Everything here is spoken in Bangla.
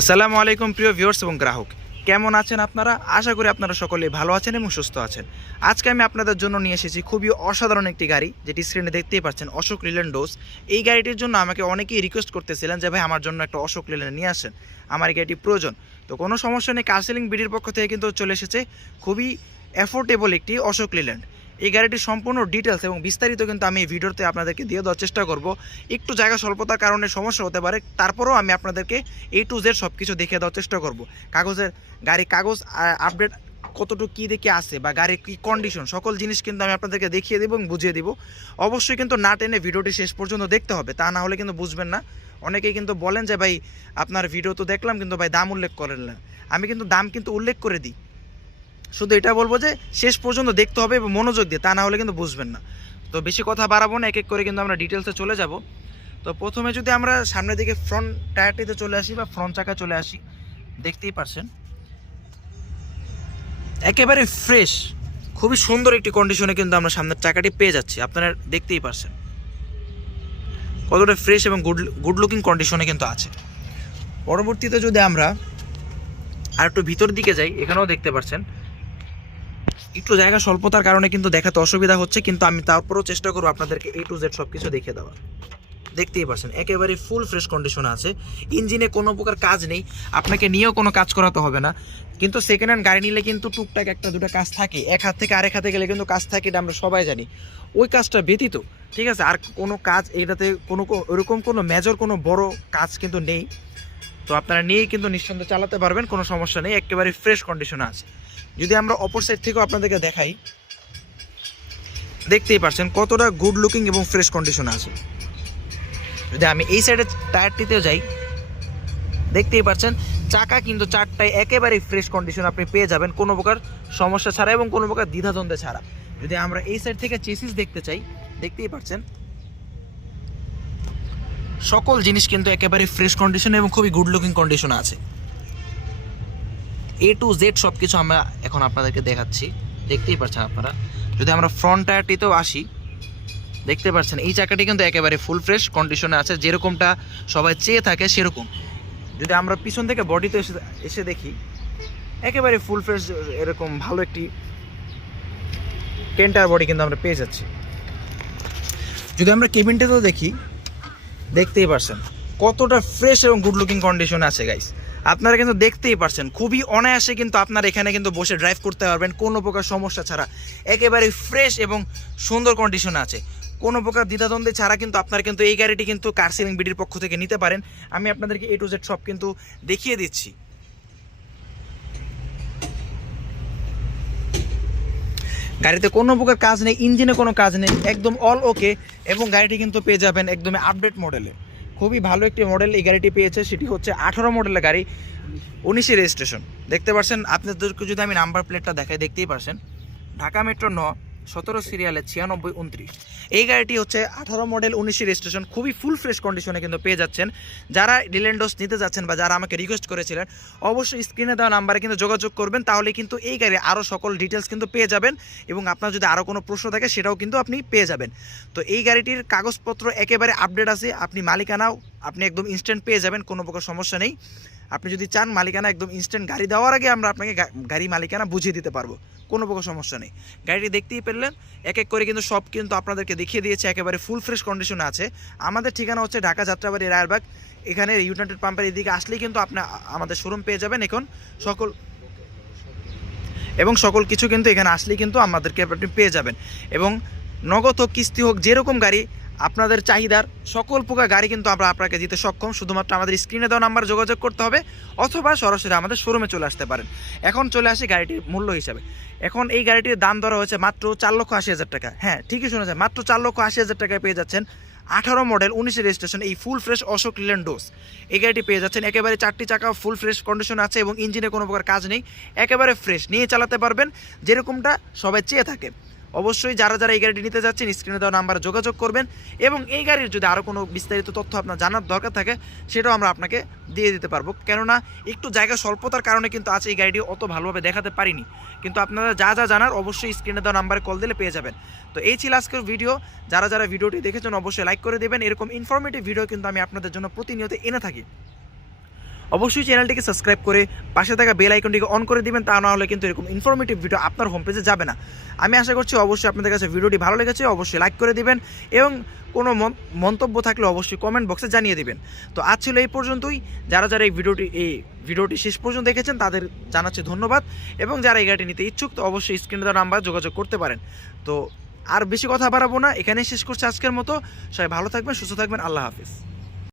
আসসালামু আলাইকুম প্রিয় ভিউয়ার্স এবং গ্রাহক। কেমন আছেন আপনারা? আশা করি আপনারা সকলে ভালো আছেন এবং সুস্থ আছেন। আজকে আমি আপনাদের জন্য নিয়ে এসেছি খুবই অসাধারণ একটি গাড়ি, যেটি স্ক্রিনে দেখতেই পাচ্ছেন, অশোক লিলেন ডোজ। এই গাড়িটির জন্য আমাকে অনেকেই রিকোয়েস্ট করতেছিলেন যে, ভাই, আমার জন্য একটা অশোক লিলেন নিয়ে আসেন। আমার গাড়িটি প্রয়োজন। তো কোনো সমস্যা নেই কার্সেলিং বিডির পক্ষ থেকে কিন্তু চলে এসেছে। খুবই অ্যাফোর্ডেবল একটি অশোক লিল্যান্ড। এই গাড়িটির সম্পূর্ণ ডিটেলস এবং বিস্তারিত কিন্তু আমি এই ভিডিওতে আপনাদেরকে দিয়ে দেওয়ার চেষ্টা করব। একটু জায়গা স্বল্পতার কারণে সমস্যা হতে পারে, তারপরেও আমি আপনাদেরকে এ টু জেড সব কিছু দেখে দেওয়ার চেষ্টা করব। কাগজের গাড়ি কাগজ আপডেট কতটুকু কী দেখে আছে বা গাড়ির কী কন্ডিশন সকল জিনিস কিন্তু আমি আপনাদেরকে দেখিয়ে দেবো এবং বুঝিয়ে দিব। অবশ্যই কিন্তু না টেনে ভিডিওটি শেষ পর্যন্ত দেখতে হবে, তা না হলে কিন্তু বুঝবেন না। অনেকেই কিন্তু বলেন যে, ভাই, আপনার ভিডিও তো দেখলাম, কিন্তু ভাই দাম উল্লেখ করেন না। আমি কিন্তু দাম কিন্তু উল্লেখ করে দিই। শুধু এটা বলব যে শেষ পর্যন্ত দেখতে হবে এবং মনোযোগ দিয়ে, তা না হলে কিন্তু বুঝবেন না। তো বেশি কথা বাড়াবো না এক এক করে কিন্তু আমরা ডিটেলসে চলে যাব। তো প্রথমে যদি আমরা সামনের দিকে ফ্রন্ট টায়ারটিতে চলে আসি বা ফ্রন্ট চাকা চলে আসি, দেখতেই পারছেন। একেবারে ফ্রেশ খুবই সুন্দর একটি কন্ডিশনে কিন্তু আমরা সামনের চাকাটি পেয়ে যাচ্ছি। আপনারা দেখতেই পারছেন। কতটা ফ্রেশ এবং গুড গুড লুকিং কন্ডিশনে কিন্তু আছে। পরবর্তীতে যদি আমরা আর একটু ভিতর দিকে যাই, এখানেও দেখতে পাচ্ছেন একটু জায়গা স্বল্পতার কারণে কিন্তু দেখাতে অসুবিধা হচ্ছে, কিন্তু আমি তারপরেও চেষ্টা করব আপনাদেরকে এ টু জেড সব কিছু দেখে দেওয়ার। দেখতেই পাচ্ছেন, একেবারে ফুল ফ্রেশ কন্ডিশনে আছে। ইঞ্জিনে কোনো প্রকার কাজ নেই, আপনাকে নিয়েও কোনো কাজ করাতে হবে না। কিন্তু সেকেন্ড হ্যান্ড গাড়ি নিলে কিন্তু টুকটাক একটা, দুটো কাজ থাকে। এক হাত থেকে আরেক হাতে গেলে কিন্তু কাজ থাকে, এটা আমরা সবাই জানি। ওই কাজটা ব্যতীত, ঠিক আছে, আর কোনো কাজ এটাতে কোনো, ওরকম কোনো মেজর কোনো বড় কাজ কিন্তু নেই। তো আপনারা নিয়েই কিন্তু নিঃসন্দেহে চালাতে পারবেন, কোনো সমস্যা নেই, একেবারে ফ্রেশ কন্ডিশনে আছে। যদি আমরা অপর সাইড থেকেও আপনাদেরকে দেখাই, দেখতেই পারছেন কতটা গুড লুকিং এবং ফ্রেশ কন্ডিশনে আছে। যদি আমি এই সাইডের টায়ারটিতেও যাই, দেখতেই পাচ্ছেন চাকা কিন্তু চারটায় একেবারে ফ্রেশ কন্ডিশন আপনি পেয়ে যাবেন কোনো প্রকার সমস্যা ছাড়া এবং কোনো প্রকার দ্বিধাদ্বন্দ্বে ছাড়া। যদি আমরা এই সাইড থেকে চেসিস দেখতে চাই, দেখতেই পাচ্ছেন সকল জিনিস কিন্তু একেবারে ফ্রেশ কন্ডিশন এবং খুবই গুড লুকিং কন্ডিশনে আছে। এ টু জেড সব কিছু আমরা এখন আপনাদেরকে দেখাচ্ছি। দেখতেই পাচ্ছেন আপনারা। যদি আমরা ফ্রন্ট টায়ারটিতেও আসি, দেখতে পাচ্ছেন এই চাকাটি কিন্তু একেবারে ফুল ফ্রেশ কন্ডিশনে আছে, যেরকমটা সবাই চেয়ে থাকে সেরকম। যদি আমরা পিছন থেকে বডিতে এসে এসে দেখি, একেবারে ফুল ফ্রেশ এরকম ভালো একটি কেন্টার বডি কিন্তু আমরা পেয়ে যাচ্ছি। যদি আমরা কেবিনটাতেও দেখি, দেখতেই পারছেন, কতটা ফ্রেশ এবং গুড লুকিং কন্ডিশনে আছে গাইস আপনারা কিন্তু দেখতেই পারছেন, খুবই অনায়াসে কিন্তু আপনারা এখানে কিন্তু বসে ড্রাইভ করতে পারবেন, কোনো প্রকার সমস্যা ছাড়া। একেবারে ফ্রেশ এবং সুন্দর কন্ডিশনে আছে। কোনো প্রকার দ্বিধাদ্বন্দ্বে ছাড়া কিন্তু আপনারা কিন্তু এই গাড়িটি কিন্তু কার সেলিং বিডির পক্ষ থেকে নিতে পারেন। আমি আপনাদেরকে এ টু জেড সব কিন্তু দেখিয়ে দিচ্ছি। গাড়িতে কোনো প্রকার কাজ নেই, ইঞ্জিনে কোনো কাজ নেই, একদম অল ওকে এবং গাড়িটি কিন্তু পেয়ে যাবেন একদমই আপডেট মডেলে খুবই ভালো একটি মডেল এই গাড়িটি পেয়েছে। সেটি হচ্ছে আঠারো মডেলের গাড়ি, উনিশে রেজিস্ট্রেশন দেখতে পাচ্ছেন আপনাদেরকে যদি আমি নাম্বার প্লেটটা দেখাই, দেখতেই পারছেন। ঢাকা মেট্রো ন সতেরো সিরিয়ালে ছিয়ানব্বই, উনত্রিশ। এই গাড়িটি হচ্ছে আঠারো মডেল উনিশে রেজিস্ট্রেশন, খুবই ফুল ফ্রেশ কন্ডিশনে কিন্তু পেয়ে যাচ্ছেন। যারা ডিলেন্ডোস নিতে যাচ্ছেন বা যারা আমাকে রিকোয়েস্ট করেছিলেন, অবশ্যই স্ক্রিনে দেওয়া নাম্বারে কিন্তু যোগাযোগ করবেন, তাহলে কিন্তু এই গাড়ি আরও সকল ডিটেলস কিন্তু পেয়ে যাবেন এবং আপনার যদি আরও কোনো প্রশ্ন থাকে, সেটাও কিন্তু আপনি পেয়ে যাবেন। তো এই গাড়িটির কাগজপত্র একেবারে আপডেট আছে, আপনি মালিকানাও আপনি একদম ইনস্ট্যান্ট পেয়ে যাবেন, কোনো প্রকার সমস্যা নেই। আপনি যদি চান মালিকানা একদম ইনস্ট্যান্ট গাড়ি দেওয়ার আগে আমরা আপনাকে গাড়ি মালিকানা বুঝিয়ে দিতে পারব। কোনো প্রকার সমস্যা নেই। গাড়িটি দেখতেই পেলেন, এক এক করে কিন্তু সব কিন্তু আপনাদেরকে দেখিয়ে দিয়েছে, একেবারে ফুল ফ্রেশ কন্ডিশনে আছে। আমাদের ঠিকানা হচ্ছে ঢাকা যাত্রাবাড়ি রায়েরবাগ এখানে ইউনাইটেড পাম্পের এদিকে আসলেই কিন্তু আপনি আমাদের শোরুম পেয়ে যাবেন এখন। সকল এবং সকল কিছু কিন্তু এখানে আসলেই কিন্তু আমাদেরকে আপনি পেয়ে যাবেন। এবং নগদ হোক, কিস্তি হোক, যেরকম গাড়ি আপনাদের চাহিদার সকল প্রকার গাড়ি কিন্তু আমরা আপনাকে দিতে সক্ষম। শুধুমাত্র আমাদের স্ক্রিনে দেওয়া নাম্বার যোগাযোগ করতে হবে অথবা সরাসরি আমাদের শোরুমে চলে আসতে পারেন। এখন চলে আসি গাড়িটির মূল্য হিসাবে। এখন এই গাড়িটির দাম ধরা হয়েছে মাত্র চার লক্ষ আশি হাজার টাকা। হ্যাঁ ঠিকই শুনেছেন, মাত্র চার লক্ষ আশি হাজার টাকায় পেয়ে যাচ্ছেন আঠারো মডেল উনিশের রেজিস্ট্রেশন এই ফুল ফ্রেশ অশোক লিলেন ডোজ এই গাড়িটি পেয়ে যাচ্ছেন একেবারে চারটি চাকা ফুল ফ্রেশ কন্ডিশন আছে এবং ইঞ্জিনে কোনো প্রকার কাজ নেই। একেবারে ফ্রেশ নিয়ে চালাতে পারবেন। যেরকমটা সবাই চেয়ে থাকে। অবশ্যই যারা যারা এই গাড়িটি নিতে যাচ্ছেন স্ক্রিনে দেওয়া নাম্বারে যোগাযোগ করবেন এবং এই গাড়ির যদি আরও কোনো বিস্তারিত তথ্য আপনার জানার দরকার থাকে, সেটাও আমরা আপনাকে দিয়ে দিতে পারব। কেননা একটু জায়গা স্বল্পতার কারণে কিন্তু আজ এই গাড়িটি অত ভালোভাবে দেখাতে পারিনি। কিন্তু আপনারা যা যা জানার অবশ্যই স্ক্রিনে দেওয়া নাম্বারে কল দিলে পেয়ে যাবেন। তো এই ছিল আজকের ভিডিও যারা যারা ভিডিওটি দেখেছেন, অবশ্যই লাইক করে দেবেন। এরকম ইনফরমেটিভ ভিডিও কিন্তু আমি আপনাদের জন্য প্রতিনিয়ত এনে থাকি। অবশ্যই চ্যানেলটিকে সাবস্ক্রাইব করে পাশে থাকা বেল আইকনটিকে অন করে দিবেন, তা না হলে কিন্তু এরকম ইনফরমেটিভ ভিডিও আপনার হোম পেজে যাবে না। আমি আশা করছি অবশ্যই আপনাদের কাছে ভিডিওটি ভালো লেগেছে, অবশ্যই লাইক করে দিবেন এবং কোনো মন- মন্তব্য থাকলে অবশ্যই কমেন্ট বক্সে জানিয়ে দিবেন। তো আজ ছিল এই পর্যন্তই। যারা যারা এই ভিডিওটি এই ভিডিওটি শেষ পর্যন্ত দেখেছেন, তাদের জানাচ্ছি ধন্যবাদ। এবং যারা এই গাড়িটি নিতে ইচ্ছুক, তো অবশ্যই স্ক্রিনে দেওয়া নাম্বার যোগাযোগ করতে পারেন। তো আর বেশি কথা বাড়াবো না, এখানেই শেষ করছি আজকের মতো। সবাই ভালো থাকবেন, সুস্থ থাকবেন, আল্লাহ হাফিজ।